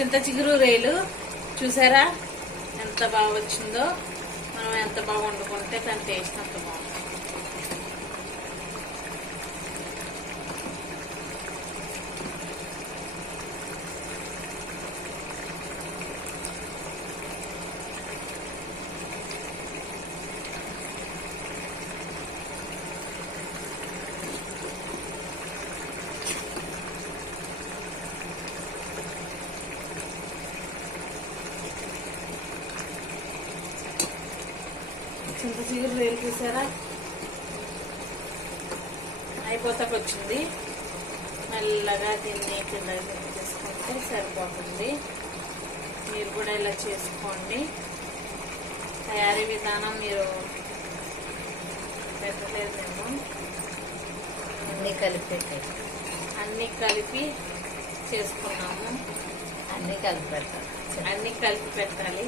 చింత చిగురు రొయ్యలు చూసారా ఎంత బాగా వచ్చిందో. మనం ఎంత బాగా వండుకుంటే దాని టేస్ట్ అంత బాగుంటుంది. చింత చిగురు రొయ్యలు చూసారా అయిపోతాకు వచ్చింది. మెల్లగా దీన్ని కిందకి తీసుకుంటే సరిపోతుంది. మీరు కూడా ఇలా చేసుకోండి. తయారీ విధానం మీరు పెట్టలేదేమో. అన్నీ కలిపి చేసుకున్నాము. అన్నీ కలిపి పెట్టాలి. అన్నీ కలిపి పెట్టాలి.